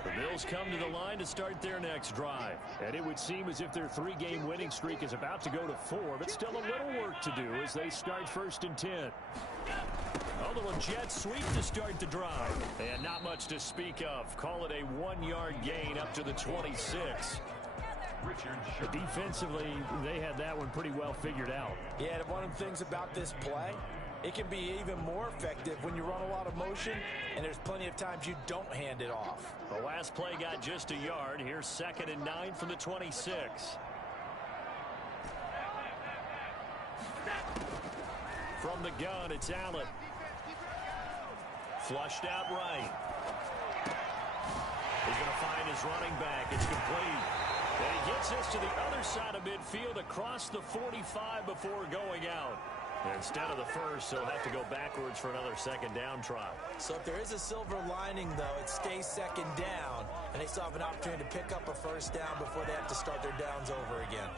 The Bills come to the line to start their next drive. And it would seem as if their 3-game winning streak is about to go to 4, but still a little work to do as they start 1st and 10. A little jet sweep to start the drive. And not much to speak of. Call it a 1-yard gain up to the 26. But defensively, they had that one pretty well figured out. Yeah, and one of the things about this play, it can be even more effective when you run a lot of motion, and there's plenty of times you don't hand it off. The last play got just a yard. Here's 2nd and 9 from the 26. From the gun, it's Allen. Flushed out right. He's going to find his running back. It's complete. And he gets this to the other side of midfield across the 45 before going out. Instead of the first, he'll have to go backwards for another 2nd down try. So if there is a silver lining, though, it stays 2nd down, and they still have an opportunity to pick up a 1st down before they have to start their downs over again.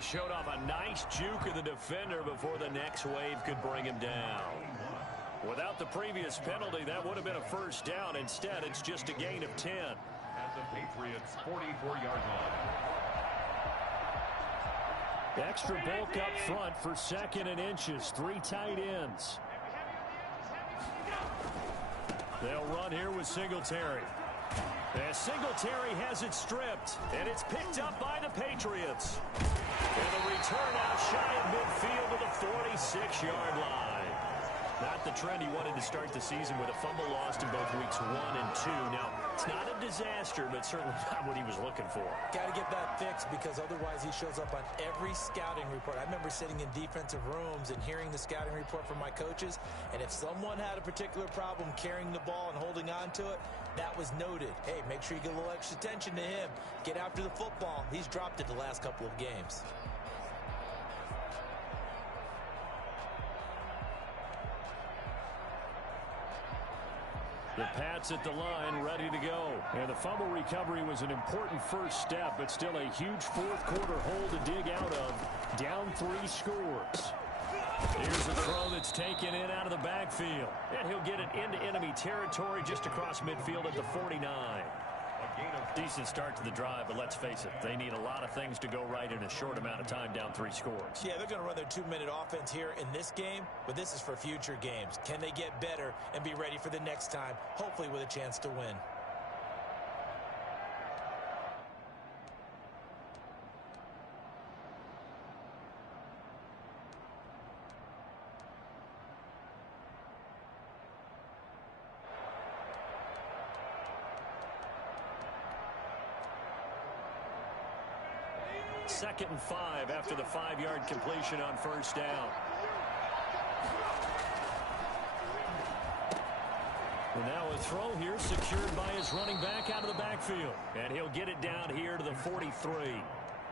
Showed off a nice juke of the defender before the next wave could bring him down. Without the previous penalty, that would have been a 1st down. Instead, it's just a gain of 10. At the Patriots' 44-yard line. Extra bulk up front for 2nd and inches. 3 tight ends. They'll run here with Singletary. As Singletary has it stripped, and it's picked up by the Patriots. And a return out shy of midfield to the 46-yard line. Not the trend he wanted to start the season with a fumble lost in both weeks 1 and 2. Now, it's not a disaster, but certainly not what he was looking for. Got to get that fixed because otherwise he shows up on every scouting report. I remember sitting in defensive rooms and hearing the scouting report from my coaches, and if someone had a particular problem carrying the ball and holding on to it, that was noted. Hey, make sure you get a little extra attention to him. Get after the football. He's dropped it the last couple of games. The Pats at the line, ready to go. And the fumble recovery was an important first step, but still a huge 4th quarter hole to dig out of. Down 3 scores. Here's a throw that's taken in out of the backfield. And he'll get it into enemy territory just across midfield at the 49. Gain of Decent start to the drive, but let's face it, they need a lot of things to go right in a short amount of time down 3 scores. Yeah, they're going to run their 2-minute offense here in this game, but this is for future games. Can they get better and be ready for the next time, hopefully with a chance to win? Second and 5 after the 5-yard completion on first down. And now a throw here secured by his running back out of the backfield. And he'll get it down here to the 43.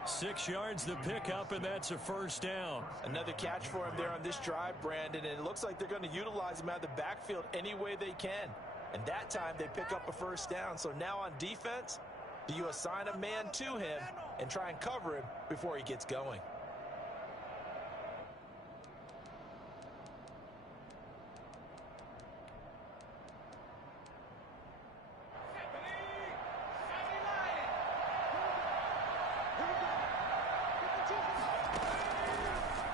6 yards the pickup, and that's a first down. Another catch for him there on this drive, Brandon, and it looks like they're going to utilize him out of the backfield any way they can. And that time they pick up a first down. So now on defense, do you assign a man to him and try and cover him before he gets going?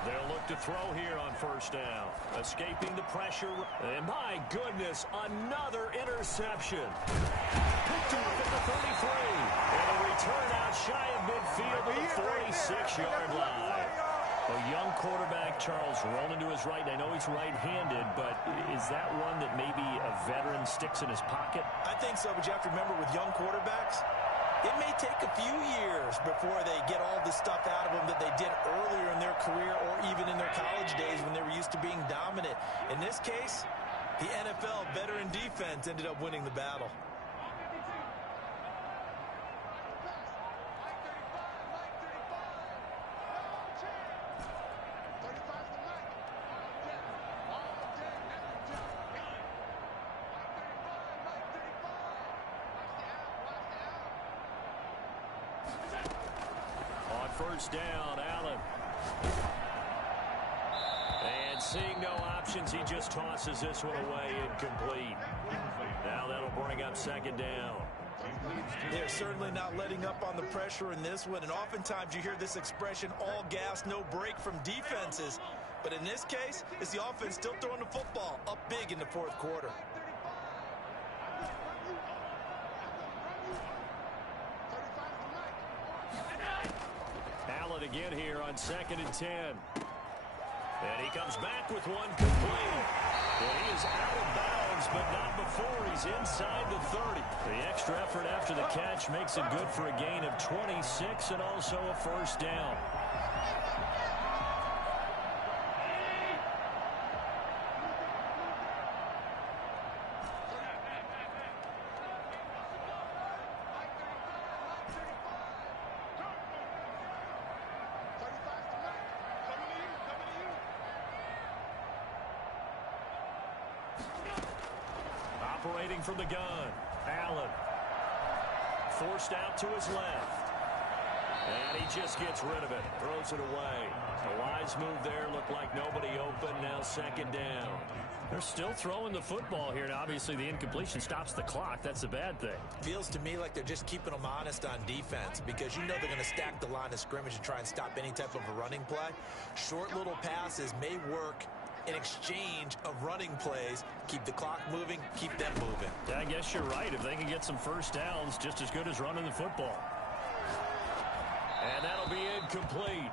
They'll look to throw here on first down. Escaping the pressure. And my goodness, another interception. Picked off at the 33. And a return out shy of midfield to the 46-yard line. A young quarterback, Charles, rolling to his right. I know he's right-handed, but is that one that maybe a veteran sticks in his pocket? I think so, but you have to remember with young quarterbacks, it may take a few years before they get all the stuff out of them that they did earlier in their career or even in their college days when they were used to being dominant. In this case, the NFL veteran defense ended up winning the battle. First down, Allen. And seeing no options, he just tosses this one away, incomplete. Now that'll bring up second down. They're certainly not letting up on the pressure in this one, and oftentimes you hear this expression, all gas, no break from defenses. But in this case, it's the offense still throwing the football up big in the fourth quarter. Again here on 2nd and 10. And he comes back with one complete. And he is out of bounds, but not before he's inside the 30. The extra effort after the catch makes it good for a gain of 26 and also a first down. Operating from the gun, Allen. Forced out to his left. And he just gets rid of it. Throws it away. A wise move there. Looked like nobody open. Now second down. They're still throwing the football here. And obviously the incompletion stops the clock. That's a bad thing. Feels to me like they're just keeping them honest on defense because you know they're going to stack the line of scrimmage and try and stop any type of a running play. Short little passes may work in exchange of running plays. Keep the clock moving, keep them moving. Yeah, I guess you're right. If they can get some first downs, just as good as running the football. And that'll be incomplete.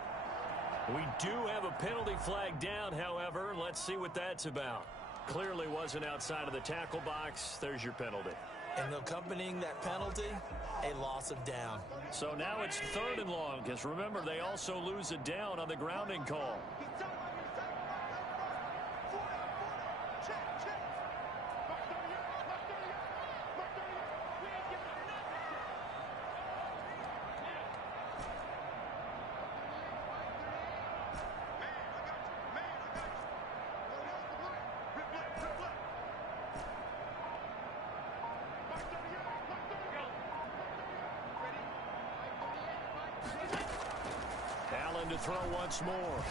We do have a penalty flag down, however. Let's see what that's about. Clearly wasn't outside of the tackle box. There's your penalty. And accompanying that penalty, a loss of down. So now it's 3rd and long, because remember, they also lose a down on the grounding call. To throw once more.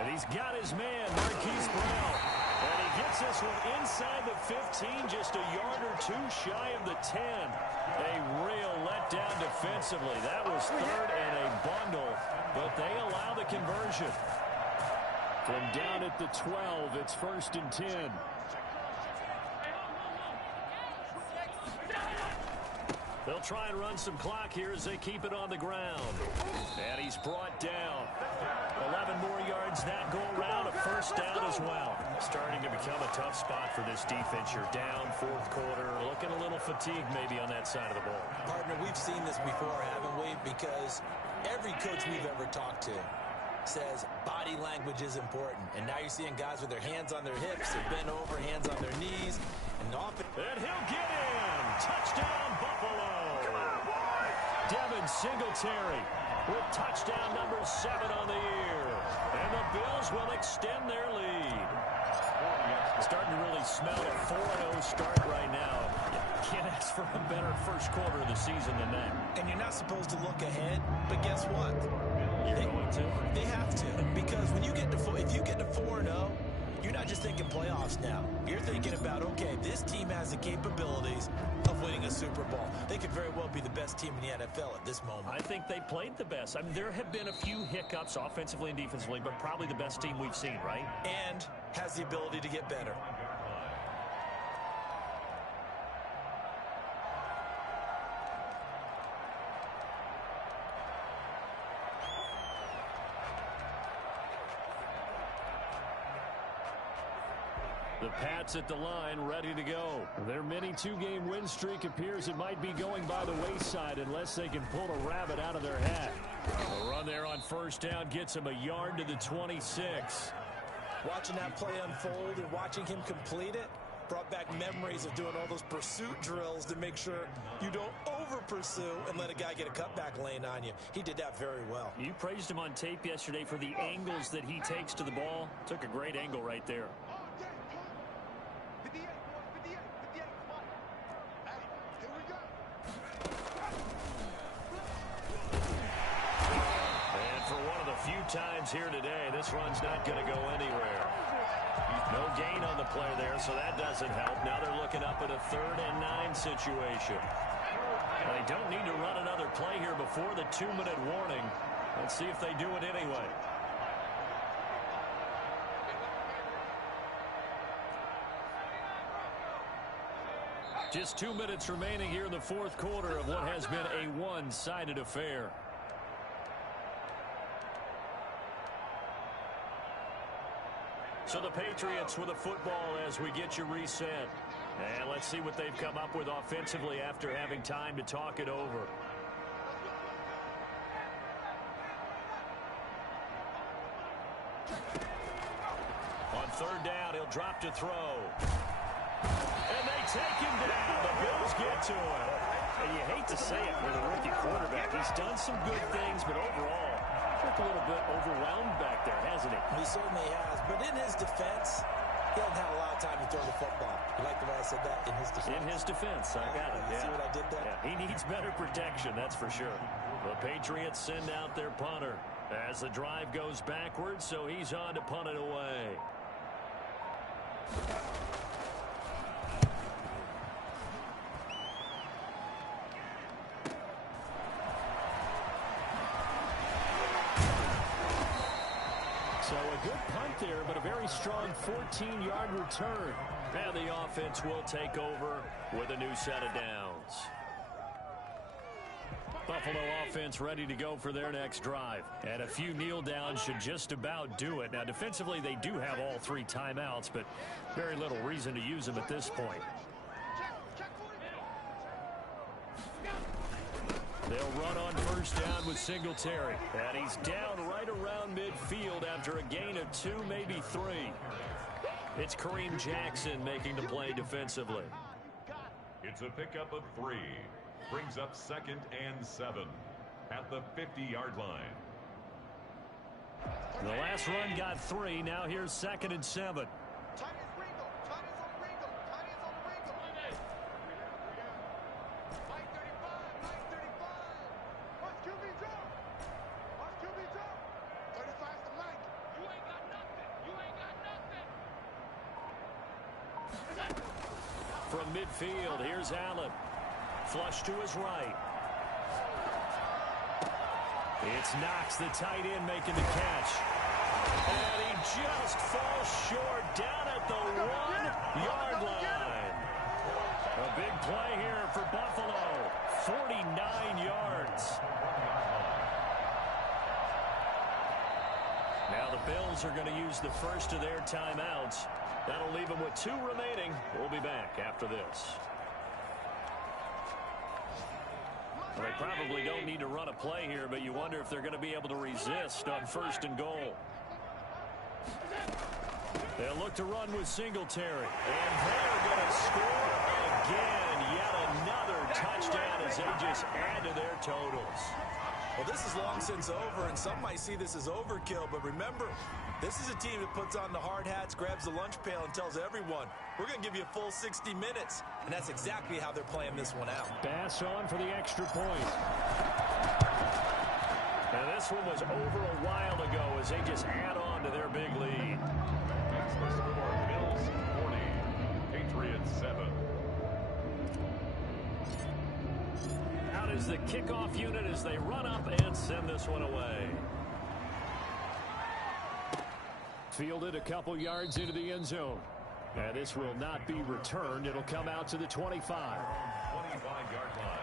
And he's got his man, Marquise Brown. And he gets this one inside the 15, just a yard or two shy of the 10. A real letdown defensively. That was third and a bundle, but they allow the conversion. From down at the 12, it's 1st and 10. They'll try and run some clock here as they keep it on the ground. And he's brought down. 11 more yards that go around, a 1st down as well. Starting to become a tough spot for this defense. You're down 4th quarter, looking a little fatigued maybe on that side of the ball. Partner, we've seen this before, haven't we? Because every coach we've ever talked to says body language is important. And now you're seeing guys with their hands on their hips, they're bent over, hands on their knees. And he'll get in. Touchdown, Buffalo. Devin Singletary with touchdown number 7 on the year. And the Bills will extend their lead. Starting to really smell a 4-0 start right now. Can't ask for a better 1st quarter of the season than that. And you're not supposed to look ahead, but guess what? You're going to? They have to. Because when you get to if you get to 4-0, you're not just thinking playoffs now. You're thinking about, okay, this team has the capabilities of winning a Super Bowl. They could very well be the best team in the NFL at this moment. I think they played the best. I mean, there have been a few hiccups offensively and defensively, but probably the best team we've seen, right? And has the ability to get better. The Pats at the line, ready to go. Their mini 2-game win streak appears it might be going by the wayside unless they can pull a rabbit out of their hat. A run there on 1st down gets him a yard to the 26. Watching that play unfold and watching him complete it brought back memories of doing all those pursuit drills to make sure you don't over-pursue and let a guy get a cutback lane on you. He did that very well. You praised him on tape yesterday for the angles that he takes to the ball. Took a great angle right there. Times here today, this run's not going to go anywhere. No gain on the play there, so that doesn't help. Now they're looking up at a 3rd and 9 situation. They don't need to run another play here before the 2-minute warning. Let's see if they do it anyway. Just 2 minutes remaining here in the 4th quarter of what has been a one-sided affair. So the Patriots with a football as we get you reset. And let's see what they've come up with offensively after having time to talk it over. On 3rd down, he'll drop to throw. And they take him down. The Bills get to him. And you hate to say it with a rookie quarterback. He's done some good things, but overall, a little bit overwhelmed back there, hasn't he? He certainly has. But in his defense, he hasn't had a lot of time to throw the football. You like the way I said that? In his defense. In his defense, I got it. You see what I did there? Yeah, he needs better protection, that's for sure. The Patriots send out their punter as the drive goes backwards, so he's on to punt it away. So a good punt there, but a very strong 14-yard return. And the offense will take over with a new set of downs. Buffalo offense ready to go for their next drive. And a few kneel downs should just about do it. Now, defensively, they do have all 3 timeouts, but very little reason to use them at this point. They'll run on 1st down with Singletary. And he's down right around midfield after a gain of 2, maybe 3. It's Kareem Jackson making the play defensively. It's a pickup of 3. Brings up 2nd and 7 at the 50-yard line. The last run got 3. Now here's 2nd and 7. From midfield, here's Allen. Flush to his right. It's Knox, the tight end, making the catch. And he just falls short down at the 1-yard line. A big play here for Buffalo. 49 yards. Now the Bills are going to use the first of their timeouts. That'll leave them with 2 remaining. We'll be back after this. Well, they probably don't need to run a play here, but you wonder if they're going to be able to resist on 1st and goal. They'll look to run with Singletary. And they're going to score again. Yet another touchdown as they just add to their totals. Well, this is long since over, and some might see this as overkill, but remember, this is a team that puts on the hard hats, grabs the lunch pail, and tells everyone, we're going to give you a full 60 minutes. And that's exactly how they're playing this one out. Bass on for the extra point. And this one was over a while ago as they just add on to their big lead. That's the score. Bills 40, Patriots 7. Out is the kickoff unit as they run up and send this one away. Fielded a couple yards into the end zone. And this will not be returned. It'll come out to the 25. 25-yard line.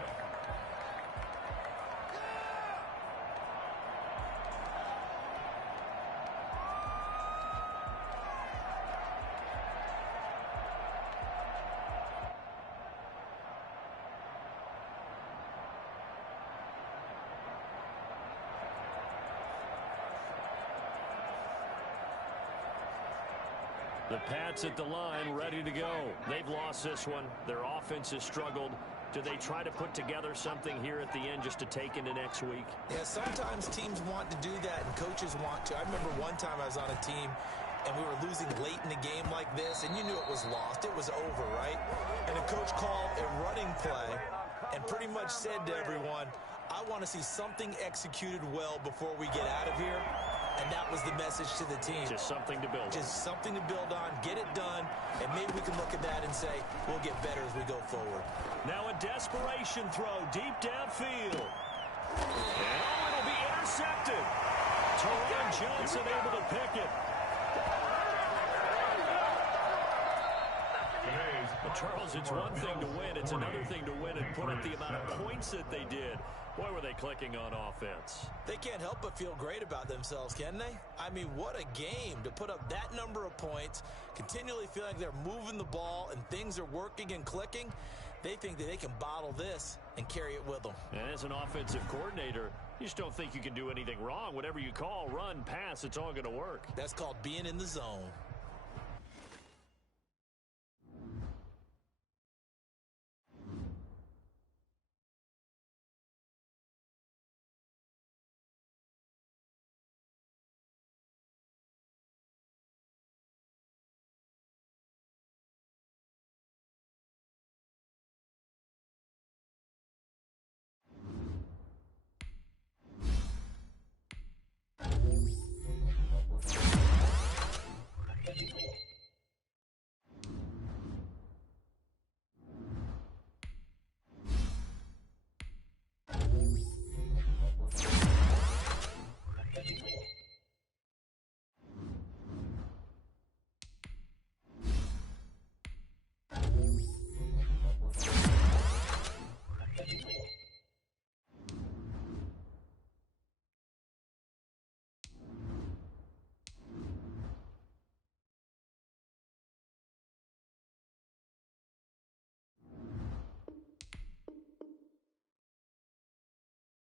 The Pats at the line, ready to go. They've lost this one. Their offense has struggled. Do they try to put together something here at the end just to take into next week? Yeah, sometimes teams want to do that, and coaches want to. I remember one time I was on a team, and we were losing late in the game like this, and you knew it was lost. It was over, right? And the coach called a running play and pretty much said to everyone, I want to see something executed well before we get out of here. And that was the message to the team. Just something to build on. Just something to build on, get it done, and maybe we can look at that and say, we'll get better as we go forward. Now a desperation throw deep downfield. And it'll be intercepted. Teron Johnson able to pick it. But Charles, it's one thing to win. It's another thing to win and put up the amount of points that they did. Boy, were they clicking on offense. They can't help but feel great about themselves, can they? I mean, what a game to put up that number of points, continually feeling like they're moving the ball and things are working and clicking. They think that they can bottle this and carry it with them. And as an offensive coordinator, you just don't think you can do anything wrong. Whatever you call, run, pass, it's all going to work. That's called being in the zone.